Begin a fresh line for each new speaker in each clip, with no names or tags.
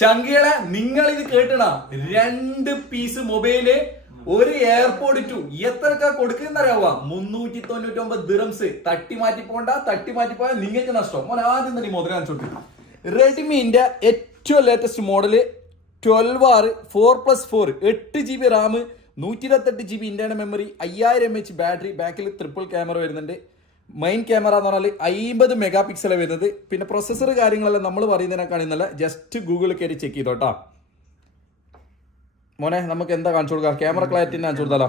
ചങ്കികളെ നിങ്ങൾ ഇത് കേട്ടണ? രണ്ട് പീസ് മൊബൈൽ ഒരു എയർപോർട്ട് ടു എത്രക്ക കൊടുക്കുന്നറിയാവുക മുന്നൂറ്റി തൊണ്ണൂറ്റി ഒമ്പത് ദിറംസ് തട്ടി മാറ്റി പോണ്ട തട്ടി മാറ്റി പോയാൽ നിങ്ങൾക്ക് നഷ്ടം. മോനെ ആദ്യം തന്നെ മുതൽ കാണിച്ചോട്ട് റെഡ്മിന്റെ ഏറ്റവും latest model twelve R four plus four എട്ട് ജി ബി റാം നൂറ്റി ഇരുപത്തെട്ട് ജി ബി ഇന്റേണൽ മെമ്മറി അയ്യായിരം എം എച്ച് ബാറ്ററി ബാക്കിൽ ട്രിപ്പിൾ ക്യാമറ വരുന്നുണ്ട്. മെയിൻ ക്യാമറ എന്ന് പറഞ്ഞാൽ അമ്പത് മെഗാ പിക്സൽ വരുന്നത്. പിന്നെ പ്രൊസസ്സർ കാര്യങ്ങളെല്ലാം നമ്മൾ പറയുന്നതിനേക്കാൾ ഇന്നല്ല ജസ്റ്റ് ഗൂഗിളിൽ കയറി ചെക്ക് ചെയ്തോട്ടാ. മോനെ നമുക്ക് എന്താ കാണിച്ചു കൊടുക്കാം? ക്യാമറ ക്ലാരിറ്റി കാണിച്ചു കൊടുത്താലോ?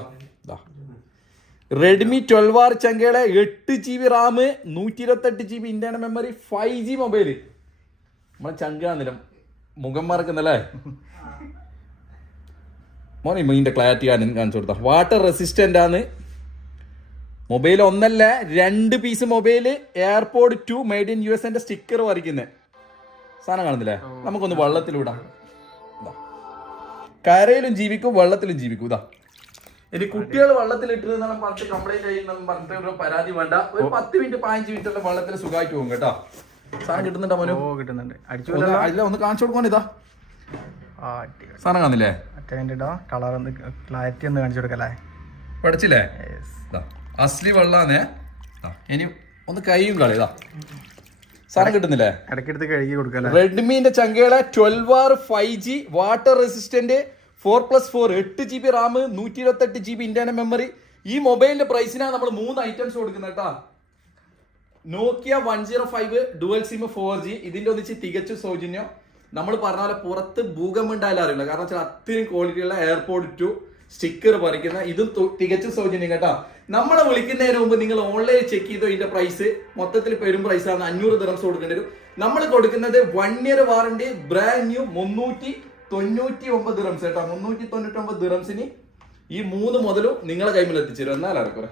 റെഡ്മി ട്വൽവ് ആർ ചങ്കയുടെ എട്ട് ജി ബി റാം നൂറ്റി ഇരുപത്തെട്ട് G B internal memory five G mobile നമ്മളെ ചങ്കാന്നില്ല മുഖം മറക്കുന്നല്ലേ? മോനെ ഇതിന്റെ ക്ലാരിറ്റി കാണിച്ചു കൊടുത്താ. വാട്ടർ റെസിസ്റ്റന്റ് ആണ്. മൊബൈൽ ഒന്നല്ല രണ്ട് piece mobile airpod two made in U S എന്റെ സ്റ്റിക്കർ വരയ്ക്കുന്നത് സാധനം കാണുന്നില്ലേ? നമുക്കൊന്ന് വെള്ളത്തിലൂടാം. ഇതാ. കരയിലും ജീവിക്കും വെള്ളത്തിലും ജീവിക്കും. ഇതാ ഇനി കുട്ടികൾ വെള്ളത്തിൽ ഇട്ടിരുന്നാലും പറഞ്ഞിട്ട് കംപ്ലൈന്റ് ചെയ്യുന്ന പറഞ്ഞിട്ട് ഒരു പരാതി വേണ്ട. ഒരു പത്ത് മിനിറ്റ് പതിനഞ്ച് മിനിറ്റ് വെള്ളത്തിൽ സുഖമായിട്ട് പോകും കേട്ടോ. സാധനം കിട്ടുന്നുണ്ടോ മോനു?
ഓ കിട്ടുന്നുണ്ട്. അടിച്ചു
ഒന്ന് ഒന്ന് കാണിച്ചു കൊടുക്കാൻ ഇതാ സാധനം കാണുന്നില്ലേ?
കളർ ഒന്ന് ക്ലാരിറ്റി ഒന്ന് കാണിച്ചു കൊടുക്കല്ലേ?
പഠിച്ചില്ലേ? അസ്ലി വെള്ളാന്നേ ഇനി ഒന്ന് കൈയും കളി ഇതാ സാധനം കിട്ടുന്നില്ലേ?
ഇടയ്ക്കെടുത്ത് കഴുകി കൊടുക്കാൻ
റെഡ്മിന്റെ ചങ്കയുടെ twelve R five G water resistant four plus four എട്ട് ജി ബി റാം നൂറ്റി ഇരുപത്തി എട്ട് ജി ബി ഇന്റർണൽ മെമ്മറി ഈ മൊബൈലിന്റെ പ്രൈസിനാണ് നമ്മൾ മൂന്ന് ഐറ്റംസ് കൊടുക്കുന്നത് കേട്ടോ Nokia one zero five dual SIM four G ഇതിന്റെ ഒന്നിച്ച് തികച്ചും സൗജന്യം. നമ്മൾ പറഞ്ഞ പോലെ പുറത്ത് ഭൂകമ്പം ഉണ്ടായാലും അറിയില്ല കാരണം വെച്ചാൽ അത്രയും ക്വാളിറ്റിയുള്ള എയർപോർട്ട് ടു സ്റ്റിക്കർ പറിക്കുന്ന ഇത് തികച്ചും സൗജന്യം കേട്ടോ. നമ്മളെ വിളിക്കുന്നതിന് മുമ്പ് നിങ്ങൾ ഓൺലൈൻ ചെക്ക് ചെയ്തോ ഇതിന്റെ പ്രൈസ് മൊത്തത്തിൽ പെരും പ്രൈസ് ആണ്. അഞ്ഞൂറ് ദിറംസ് കൊടുക്കേണ്ടി വരും. നമ്മൾ കൊടുക്കുന്നത് one year warranty brand new മുന്നൂറ്റി തൊണ്ണൂറ്റി ഒമ്പത് ദിറംസ് കേട്ടോ. മുന്നൂറ്റി തൊണ്ണൂറ്റി ഒമ്പത് ദിറംസിന് ഈ മൂന്ന് മുതലും നിങ്ങളെ കൈമിൽ എത്തിച്ചേരും എന്നാലും കുറെ.